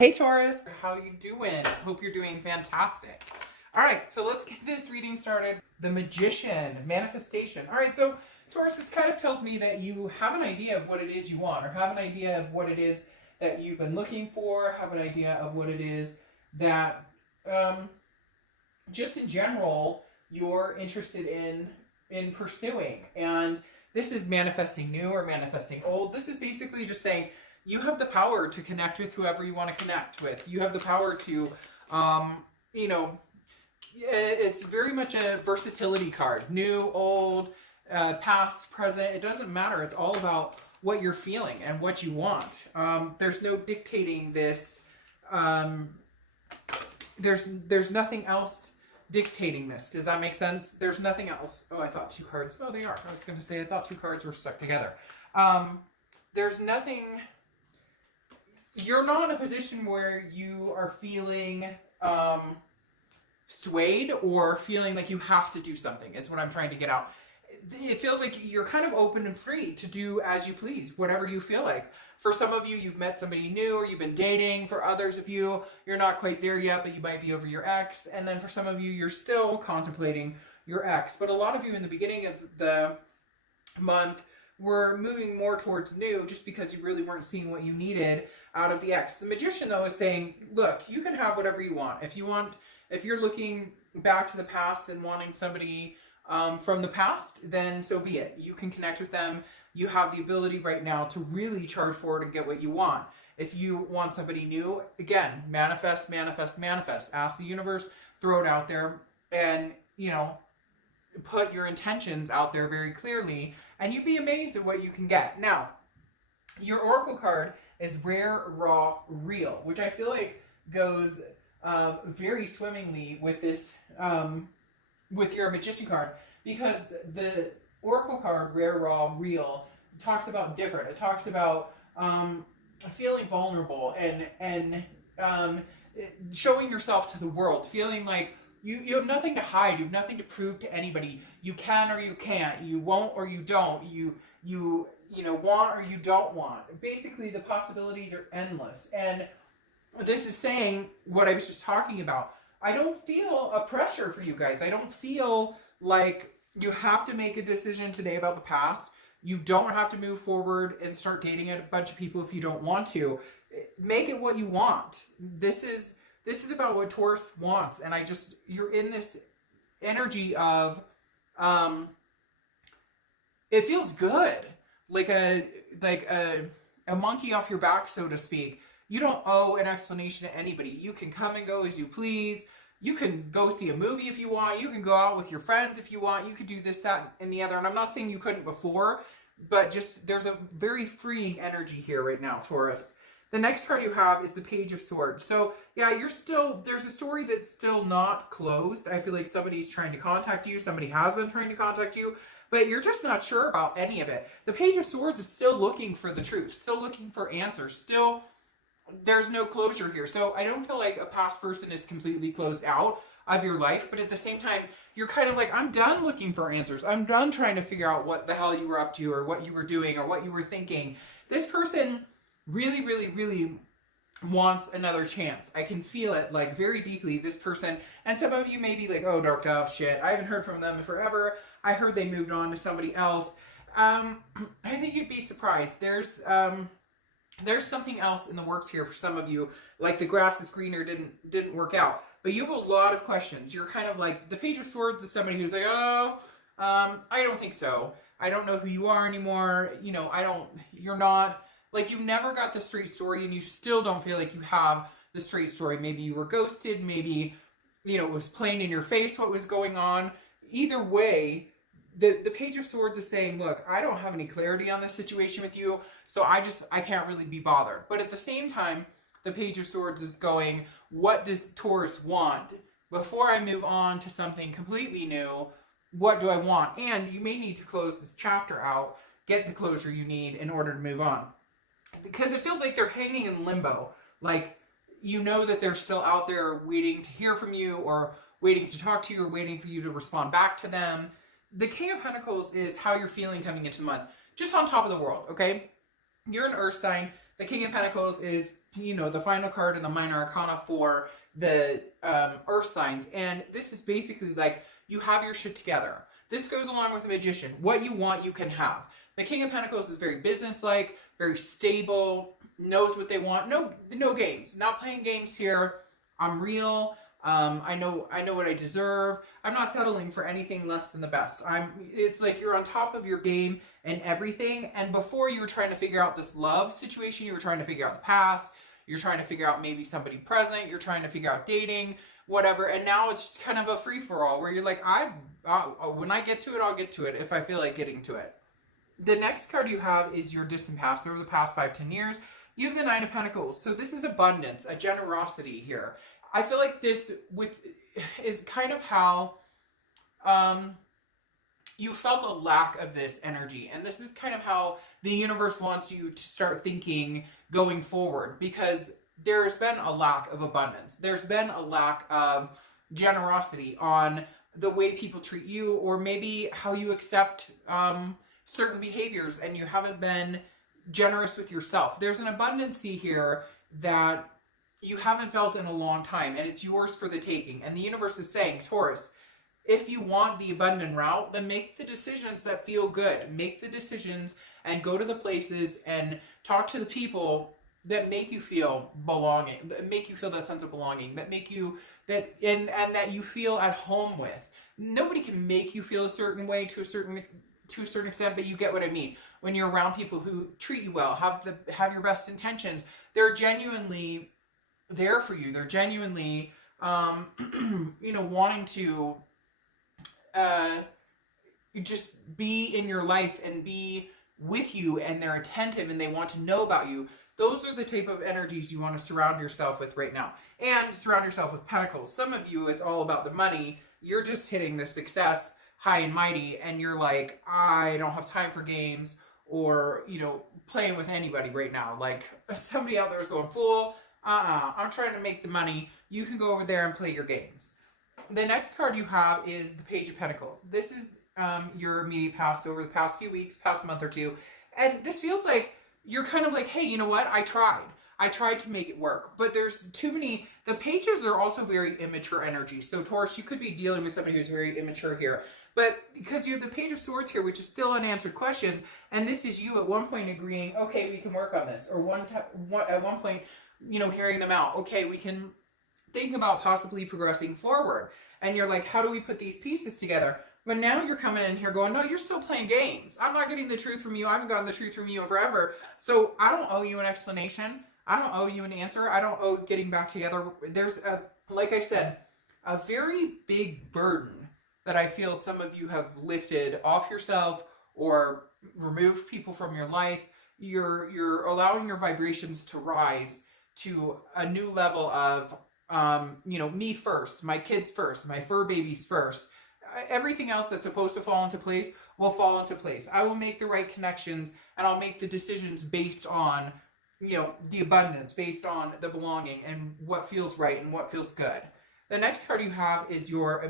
Hey Taurus, how you doing? Hope you're doing fantastic. All right, so let's get this reading started. The Magician, manifestation. All right, so Taurus, this kind of tells me that you have an idea of what it is you want, or have an idea of what it is that you've been looking for, have an idea of what it is that, just in general, you're interested in pursuing. And this is manifesting new or manifesting old. This is basically just saying, you have the power to connect with whoever you want to connect with. You have the power to, you know, it's very much a versatility card. New, old, past, present. It doesn't matter. It's all about what you're feeling and what you want. There's no dictating this. There's nothing else dictating this. Does that make sense? There's nothing else. Oh, I thought two cards. Oh, they are. I was going to say I thought two cards were stuck together. There's nothing. You're not in a position where you are feeling swayed or feeling like you have to do something, is what I'm trying to get out. It feels like you're kind of open and free to do as you please, whatever you feel like. For some of you, you've met somebody new or you've been dating. For others of you, you're not quite there yet, but you might be over your ex. And then for some of you, you're still contemplating your ex. But a lot of you in the beginning of the month were moving more towards new just because you really weren't seeing what you needed out of the ex. The Magician, though, is saying, look, you can have whatever you want. If you're looking back to the past and wanting somebody from the past, then so be it. You can connect with them. You have the ability right now to really charge forward and get what you want. If you want somebody new, again, manifest, manifest, manifest. Ask the universe, throw it out there, and, put your intentions out there very clearly, and you'd be amazed at what you can get. Now, your Oracle card is Rare, Raw, Real, which I feel like goes very swimmingly with this, with your Magician card, because the Oracle card, Rare, Raw, Real, talks about different. It talks about feeling vulnerable and showing yourself to the world, feeling like you have nothing to hide, you have nothing to prove to anybody. You can or you can't, you won't or you don't, you want or you don't want. Basically, the possibilities are endless. And this is saying what I was just talking about. I don't feel a pressure for you guys. I don't feel like you have to make a decision today about the past. You don't have to move forward and start dating a bunch of people if you don't want to. Make it what you want. This is about what Taurus wants. And you're in this energy of, it feels good. Like a monkey off your back, so to speak. You don't owe an explanation to anybody. You can come and go as you please. You can go see a movie if you want. You can go out with your friends if you want. You could do this, that, and the other. And I'm not saying you couldn't before, but just there's a very freeing energy here right now, Taurus. The next card you have is the Page of Swords. So yeah, there's a story that's still not closed. I feel like somebody's trying to contact you. Somebody has been trying to contact you, but you're just not sure about any of it. The Page of Swords is still looking for the truth, still looking for answers, still there's no closure here. So I don't feel like a past person is completely closed out of your life, but at the same time, you're kind of like, I'm done looking for answers. I'm done trying to figure out what the hell you were up to or what you were doing or what you were thinking. This person really, really, really wants another chance. I can feel it like very deeply, this person. And some of you may be like, oh, Dark Dove, shit, I haven't heard from them in forever. I heard they moved on to somebody else. I think you'd be surprised. There's something else in the works here for some of you, like the grass is greener didn't work out. But you have a lot of questions. You're kind of like, the Page of Swords is somebody who's like, I don't think so. I don't know who you are anymore. You're not, like, you never got the straight story and you still don't feel like you have the straight story. Maybe you were ghosted. Maybe, it was plain in your face what was going on. Either way, the Page of Swords is saying, look, I don't have any clarity on this situation with you, so I can't really be bothered. But at the same time, the Page of Swords is going, what does Taurus want? Before I move on to something completely new, what do I want? And you may need to close this chapter out, get the closure you need in order to move on. Because it feels like they're hanging in limbo. Like, that they're still out there waiting to hear from you, or waiting to talk to you, or waiting for you to respond back to them. The King of Pentacles is how you're feeling coming into the month. Just on top of the world, okay? You're an earth sign. The King of Pentacles is, you know, the final card in the minor arcana for the earth signs. And this is basically like, you have your shit together. This goes along with the Magician. What you want, you can have. The King of Pentacles is very businesslike, very stable, knows what they want. No games. Not playing games here. I'm real. I know what I deserve. I'm not settling for anything less than the best. It's like you're on top of your game and everything. And before, you were trying to figure out this love situation. You were trying to figure out the past. You're trying to figure out maybe somebody present. You're trying to figure out dating, whatever. And now it's just kind of a free-for-all where you're like, when I get to it, I'll get to it if I feel like getting to it. The next card you have is your distant past. Over the past 5-10 years, you have the Nine of Pentacles. So this is abundance, a generosity here. I feel like this is kind of how you felt a lack of this energy. And this is kind of how the universe wants you to start thinking going forward, because there's been a lack of abundance. There's been a lack of generosity on the way people treat you, or maybe how you accept certain behaviors, and you haven't been generous with yourself. There's an abundancy here that you haven't felt in a long time, and it's yours for the taking. And the universe is saying, Taurus, if you want the abundant route, then make the decisions that feel good. Make the decisions and go to the places and talk to the people that make you feel belonging, that make you feel that sense of belonging, that make you and that you feel at home with. Nobody can make you feel a certain way to a certain extent, but you get what I mean. When you're around people who treat you well, have your best intentions, they're genuinely there for you. They're genuinely, wanting to just be in your life and be with you, and they're attentive and they want to know about you. Those are the type of energies you want to surround yourself with right now. And surround yourself with pentacles. Some of you, it's all about the money. You're just hitting the success high and mighty, and you're like, I don't have time for games or, playing with anybody right now. Like, somebody out there is going, fool, I'm trying to make the money. You can go over there and play your games. The next card you have is the Page of Pentacles. This is your immediate past, over the past few weeks, past month or two. And this feels like you're kind of like, hey, you know what? I tried to make it work, but there's too many. The pages are also very immature energy. So Taurus, you could be dealing with somebody who's very immature here. But because you have the Page of Swords here, which is still unanswered questions, and this is you at one point agreeing, okay, we can work on this. Or at one point, hearing them out. Okay, we can think about possibly progressing forward. And you're like, how do we put these pieces together? But now you're coming in here going, no, you're still playing games. I'm not getting the truth from you. I haven't gotten the truth from you forever. So I don't owe you an explanation. I don't owe you an answer. I don't owe getting back together. There's, like I said, a very big burden that I feel some of you have lifted off yourself or removed people from your life. You're allowing your vibrations to rise to a new level of, me first, my kids first, my fur babies first. Everything else that's supposed to fall into place will fall into place. I will make the right connections, and I'll make the decisions based on, the abundance, based on the belonging and what feels right and what feels good. The next card you have is your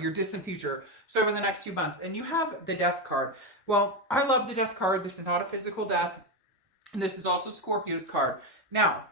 your distant future. So over the next 2 months, and you have the Death card. Well, I love the Death card. This is not a physical death. And this is also Scorpio's card. Now,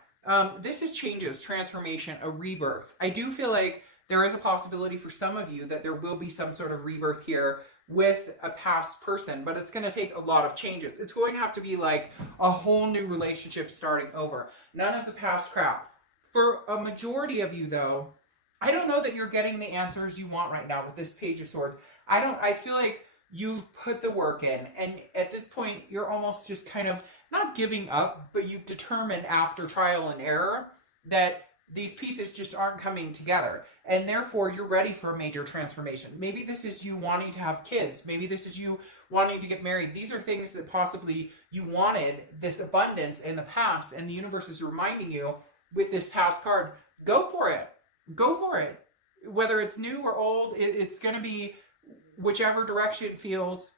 this is changes, transformation, a rebirth. I do feel like there is a possibility for some of you that there will be some sort of rebirth here with a past person, but it's going to take a lot of changes. It's going to have to be like a whole new relationship starting over. None of the past crap. For a majority of you, though, I don't know that you're getting the answers you want right now with this Page of Swords. I feel like you've put the work in, and at this point, you're almost just kind of not giving up, but you've determined after trial and error that these pieces just aren't coming together, and therefore you're ready for a major transformation. Maybe this is you wanting to have kids. Maybe this is you wanting to get married. These are things that possibly you wanted, this abundance in the past, and the universe is reminding you with this past card, go for it. Go for it. Whether it's new or old, it's going to be whichever direction feels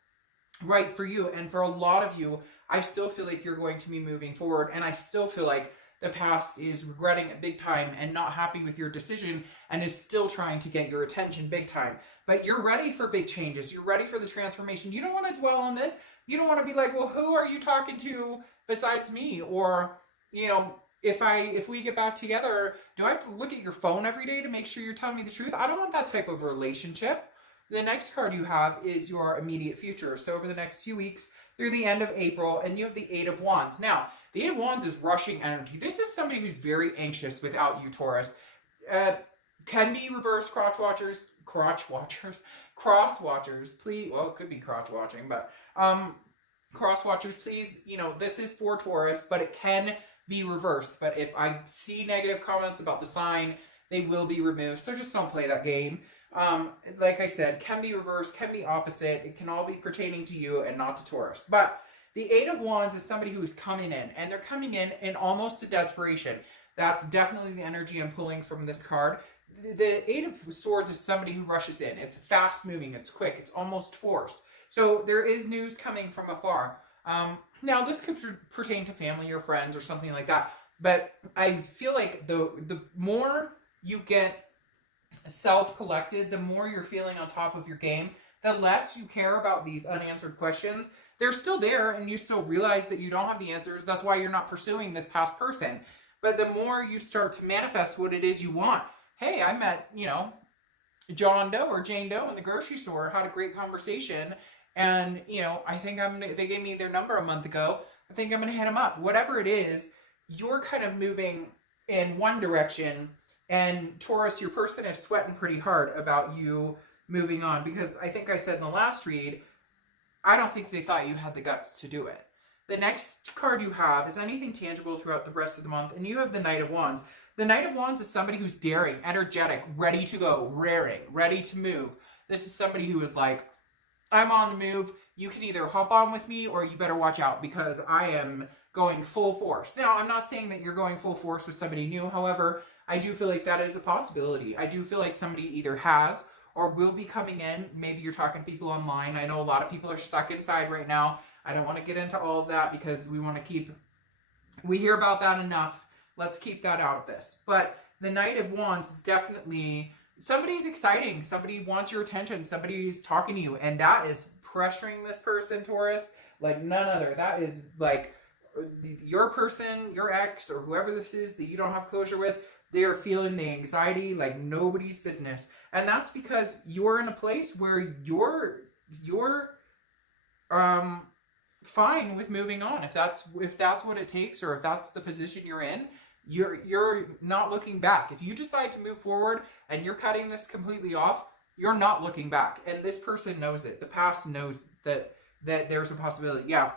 right for you. And for a lot of you, I still feel like you're going to be moving forward, and I still feel like the past is regretting it big time and not happy with your decision and is still trying to get your attention big time. But you're ready for big changes. You're ready for the transformation. You don't want to dwell on this. You don't want to be like, well, who are you talking to besides me? Or, you know, if we get back together, do I have to look at your phone every day to make sure you're telling me the truth? I don't want that type of relationship. The next card you have is your immediate future. So over the next few weeks through the end of April, and you have the Eight of Wands. Now, the Eight of Wands is rushing energy. This is somebody who's very anxious without you, Taurus. Can be reverse cross watchers, please. Well, it could be crotch watching, but cross watchers, please. You know, this is for Taurus, but it can be reversed. But if I see negative comments about the sign, they will be removed. So just don't play that game. Like I said, can be reversed, can be opposite. It can all be pertaining to you and not to Taurus. But the Eight of Wands is somebody who is coming in, and they're coming in almost to desperation. That's definitely the energy I'm pulling from this card. The Eight of Swords is somebody who rushes in. It's fast moving, it's quick, it's almost forced. So there is news coming from afar. Now, this could pertain to family or friends or something like that. But I feel like the more you get self-collected, the more you're feeling on top of your game, the less you care about these unanswered questions. They're still there, and you still realize that you don't have the answers. That's why you're not pursuing this past person. But the more you start to manifest what it is you want. Hey, I met, you know, John Doe or Jane Doe in the grocery store, had a great conversation, and, you know, I think they gave me their number a month ago. I think I'm going to hit them up. Whatever it is, you're kind of moving in one direction, and Taurus, your person is sweating pretty hard about you moving on, because I think I said in the last read, I don't think they thought you had the guts to do it. The next card you have is anything tangible throughout the rest of the month, and you have the Knight of Wands. The Knight of Wands is somebody who's daring, energetic, ready to go, raring, ready to move. This is somebody who is like, I'm on the move. You can either hop on with me, or you better watch out, because I am going full force. Now, I'm not saying that you're going full force with somebody new. However, I do feel like that is a possibility. I do feel like somebody either has or will be coming in. Maybe you're talking to people online. I know a lot of people are stuck inside right now. I don't want to get into all of that, because we hear about that enough. Let's keep that out of this. But the Knight of Wands is definitely somebody's exciting. Somebody wants your attention. Somebody's talking to you. And that is pressuring this person, Taurus, like none other. That is like your person, your ex, or whoever this is that you don't have closure with. They are feeling the anxiety like nobody's business. And that's because you're in a place where you're fine with moving on. If that's what it takes, or if that's the position you're in, you're not looking back. If you decide to move forward and you're cutting this completely off, you're not looking back. And this person knows it. The past knows that there's a possibility. Yeah.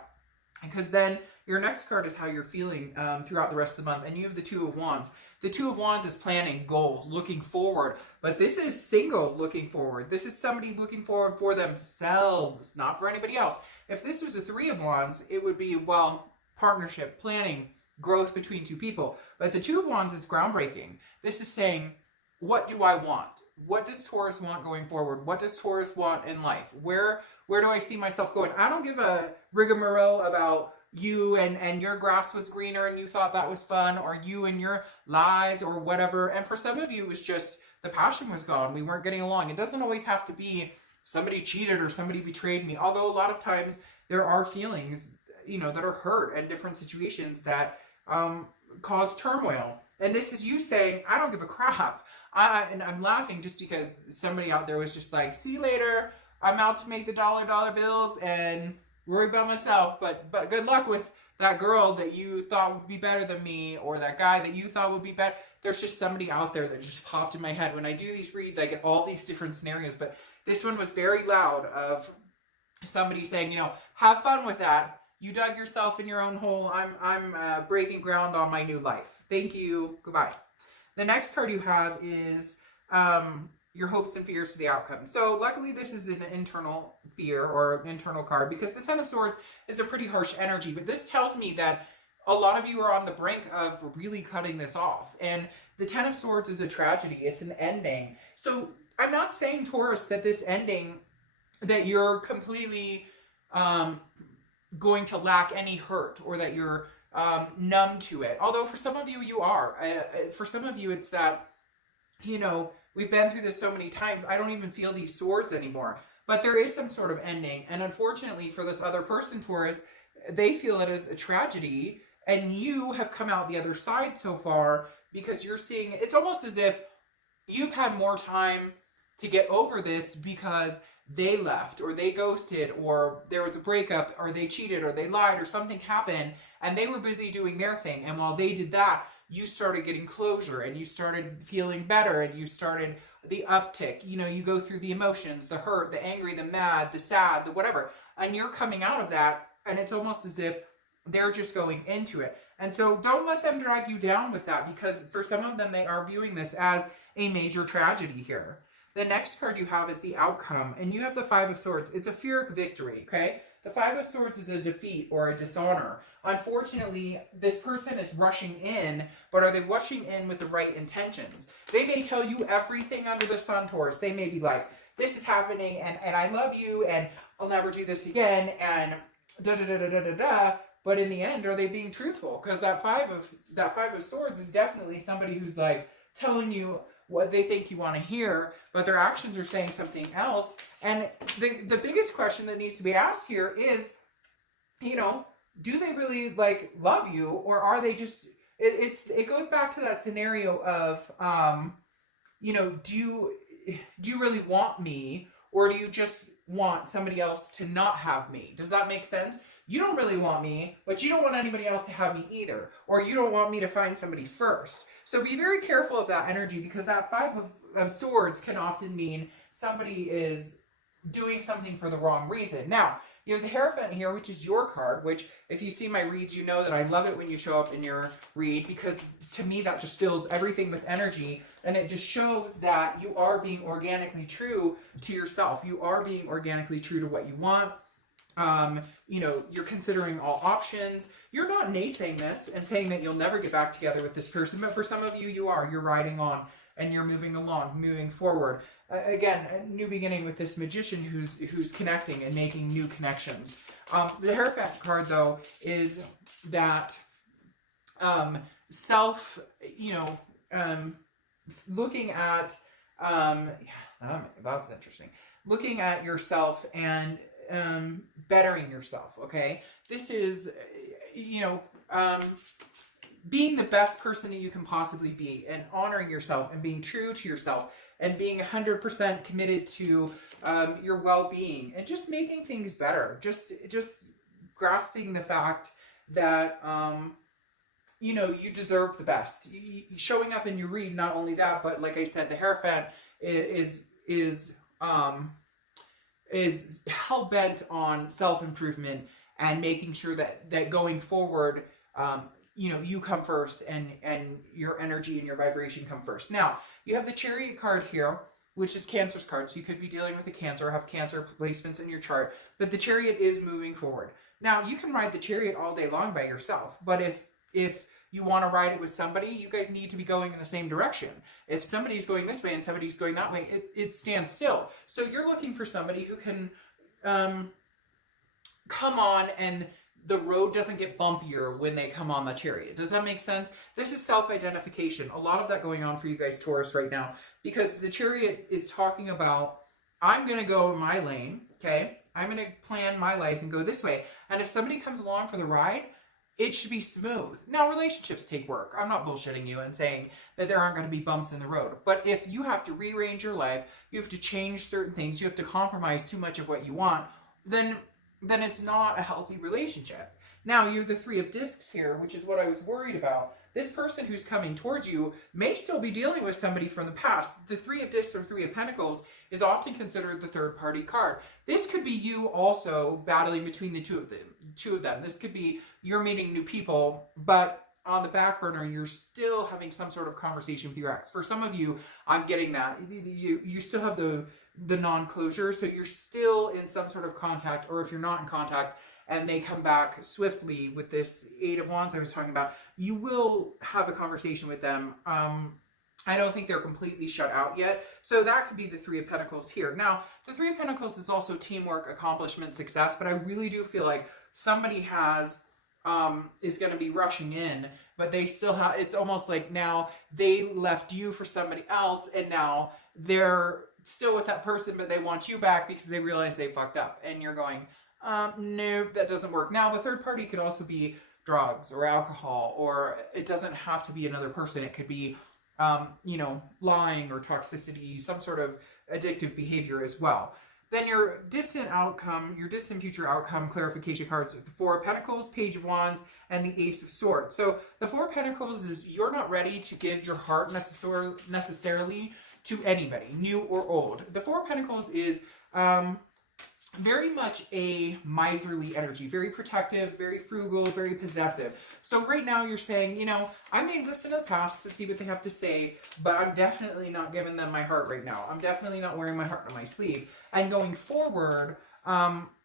Because then your next card is how you're feeling throughout the rest of the month. And you have the Two of Wands. The Two of Wands is planning goals, looking forward. But this is single looking forward. This is somebody looking forward for themselves, not for anybody else. If this was a Three of Wands, it would be, well, partnership, planning, growth between two people. But the Two of Wands is groundbreaking. This is saying, what do I want? What does Taurus want going forward? What does Taurus want in life? Where do I see myself going? I don't give a rigmarole about you and your grass was greener and you thought that was fun, or you and your lies or whatever. And for some of you, it was just the passion was gone. We weren't getting along. It doesn't always have to be somebody cheated or somebody betrayed me. Although a lot of times there are feelings, you know, that are hurt and different situations that cause turmoil. And this is you saying, I don't give a crap. And I'm laughing just because somebody out there was just like, see you later. I'm out to make the dollar bills and worry about myself. But good luck with that girl that you thought would be better than me, or that guy that you thought would be better. There's just somebody out there that just popped in my head. When I do these reads, I get all these different scenarios. But this one was very loud, of somebody saying, you know, have fun with that. You dug yourself in your own hole. I'm breaking ground on my new life. Thank you. Goodbye. The next card you have is your hopes and fears to the outcome. So luckily this is an internal fear or internal card, because the Ten of Swords is a pretty harsh energy. But this tells me that a lot of you are on the brink of really cutting this off. And the Ten of Swords is a tragedy. It's an ending. So I'm not saying, Taurus, that this ending, that you're completely going to lack any hurt, or that you're numb to it. Although for some of you, you are. For some of you, it's that, you know, we've been through this so many times, I don't even feel these swords anymore. but there is some sort of ending. And unfortunately for this other person, Taurus, they feel it as a tragedy, and you have come out the other side so far because you're seeing it's almost as if you've had more time to get over this because they left or they ghosted or there was a breakup or they cheated or they lied or something happened and they were busy doing their thing. And while they did that, you started getting closure and you started feeling better and you started the uptick. You know, you go through the emotions, the hurt, the angry, the mad, the sad, the whatever, and you're coming out of that, and it's almost as if they're just going into it. And so don't let them drag you down with that, because for some of them, they are viewing this as a major tragedy here. The next card you have is the outcome, and you have the Five of Swords. It's a Pyrrhic victory, okay? The Five of Swords is a defeat or a dishonor. Unfortunately, this person is rushing in, but are they rushing in with the right intentions? They may tell you everything under the sun, Taurus. They may be like, this is happening, and I love you, and I'll never do this again, and da-da-da-da-da-da-da. But in the end, are they being truthful? Because that Five of Swords is definitely somebody who's like telling you what they think you want to hear, but their actions are saying something else. And the biggest question that needs to be asked here is, you know, do they really like love you, or are they just? It goes back to that scenario of, you know, do you really want me, or do you just want somebody else to not have me? Does that make sense? You don't really want me, but you don't want anybody else to have me either. Or you don't want me to find somebody first. So be very careful of that energy, because that Five of Swords can often mean somebody is doing something for the wrong reason. Now, you have the Hierophant here, which is your card, which if you see my reads, you know that I love it when you show up in your read, because to me that just fills everything with energy, and it just shows that you are being organically true to yourself. You are being organically true to what you want. You know, you're considering all options. You're not naysaying this and saying that you'll never get back together with this person, but for some of you, you are. You're riding on and you're moving along, moving forward. Again, a new beginning with this Magician who's connecting and making new connections. The Hierophant card, though, is that self, you know, looking at, that's interesting. Looking at yourself and bettering yourself, okay? This is, you know, being the best person that you can possibly be, and honoring yourself and being true to yourself and being 100% committed to your well-being and just making things better. Just grasping the fact that, you know, you deserve the best. Showing up in your read, not only that, but like I said, the Hierophant is hell-bent on self-improvement and making sure that going forward, you know, you come first and your energy and your vibration come first. Now, you have the Chariot card here, which is Cancer's card. So you could be dealing with a Cancer or have Cancer placements in your chart, but the Chariot is moving forward. Now, you can ride the Chariot all day long by yourself, but if you want to ride it with somebody, you guys need to be going in the same direction. If somebody's going this way and somebody's going that way, it stands still. So you're looking for somebody who can come on and the road doesn't get bumpier when they come on the Chariot. Does that make sense? This is self-identification. A lot of that going on for you guys, Taurus, right now, because the Chariot is talking about, I'm going to go my lane, okay? I'm going to plan my life and go this way. And if somebody comes along for the ride, it should be smooth. Now, relationships take work. I'm not bullshitting you and saying that there aren't going to be bumps in the road. But if you have to rearrange your life, you have to change certain things, you have to compromise too much of what you want, then it's not a healthy relationship. Now, you have the Three of Discs here, which is what I was worried about. This person who's coming towards you may still be dealing with somebody from the past. The Three of Discs or Three of Pentacles is often considered the third-party card. This could be you also battling between the two of them. This could be you're meeting new people, but on the back burner, you're still having some sort of conversation with your ex. For some of you, I'm getting that. You still have the non-closure, so you're still in some sort of contact, or if you're not in contact and they come back swiftly with this Eight of Wands I was talking about, you will have a conversation with them. I don't think they're completely shut out yet. So that could be the Three of Pentacles here. Now, the Three of Pentacles is also teamwork, accomplishment, success, but I really do feel like somebody is going to be rushing in, but they still have, it's almost like now they left you for somebody else, and now they're still with that person, but they want you back because they realize they fucked up. And you're going, nope, that doesn't work. Now, the third party could also be drugs or alcohol, or it doesn't have to be another person. It could be, lying or toxicity, some sort of addictive behavior as well. Then your distant outcome, your distant future outcome clarification cards, the Four of Pentacles, Page of Wands, and the Ace of Swords. So the Four of Pentacles is you're not ready to give your heart necessarily to anybody, new or old. The Four of Pentacles is very much a miserly energy, very protective, very frugal, very possessive. So right now you're saying, I may listen to the past to see what they have to say, but I'm definitely not giving them my heart right now. I'm definitely not wearing my heart on my sleeve. And going forward,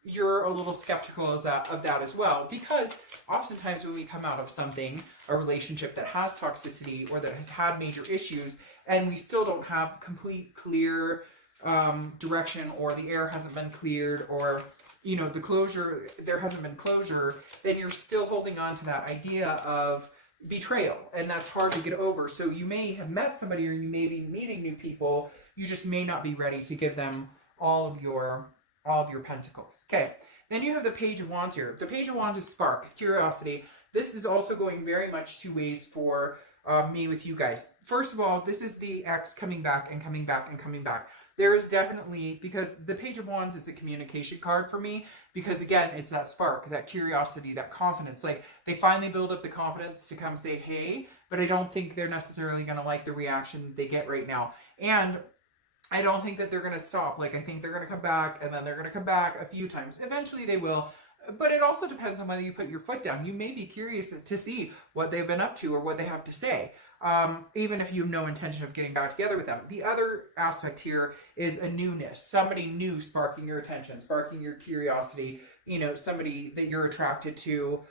you're a little skeptical of that as well, because oftentimes when we come out of something, a relationship that has toxicity or that has had major issues, and we still don't have complete, clear direction, or the air hasn't been cleared, or the closure, there hasn't been closure, then you're still holding on to that idea of betrayal, and that's hard to get over. So you may have met somebody, or you may be meeting new people, you just may not be ready to give them all of your pentacles. Okay, then you have the Page of Wands here. The Page of Wands is spark, curiosity. This is also going very much two ways for me with you guys. First of all, this is the ex coming back and coming back and coming back. There is definitely, because the Page of Wands is a communication card for me, because again, it's that spark, that curiosity, that confidence. Like, they finally build up the confidence to come say, hey, but I don't think they're necessarily going to like the reaction they get right now. And I don't think that they're going to stop. Like, I think they're going to come back, and then they're going to come back a few times. Eventually they will. But it also depends on whether you put your foot down. You may be curious to see what they've been up to or what they have to say, even if you have no intention of getting back together with them. The other aspect here is a newness. Somebody new sparking your attention, sparking your curiosity, somebody that you're attracted to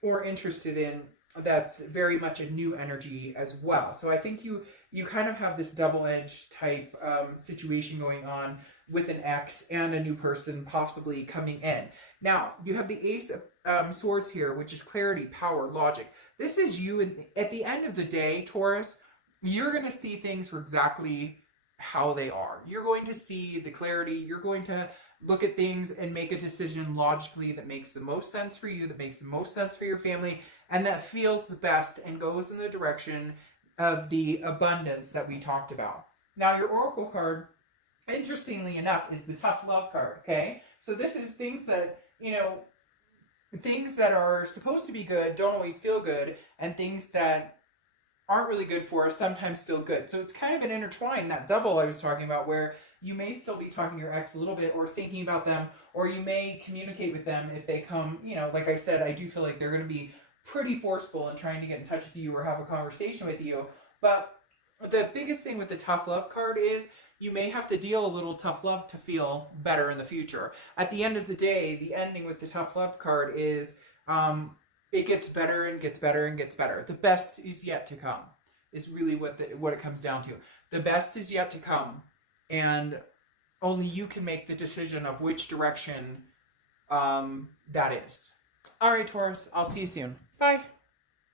or interested in, that's very much a new energy as well. So I think you kind of have this double-edged type situation going on with an ex and a new person possibly coming in. Now, you have the Ace of Swords here, which is clarity, power, logic. This is you, and at the end of the day, Taurus, you're going to see things for exactly how they are. You're going to see the clarity. You're going to look at things and make a decision logically that makes the most sense for you, that makes the most sense for your family, and that feels the best and goes in the direction of the abundance that we talked about. Now, your Oracle card, interestingly enough, is the tough love card, okay? So this is things that, things that are supposed to be good don't always feel good, and things that aren't really good for us sometimes feel good. So it's kind of an intertwine, that double I was talking about, where you may still be talking to your ex a little bit or thinking about them, or you may communicate with them if they come, like I said, I do feel like they're going to be pretty forceful in trying to get in touch with you or have a conversation with you. But the biggest thing with the tough love card is you may have to deal a little tough love to feel better in the future. At the end of the day, the ending with the tough love card is it gets better and gets better and gets better. The best is yet to come is really what it comes down to. The best is yet to come, and only you can make the decision of which direction that is. All right, Taurus, I'll see you soon. Bye.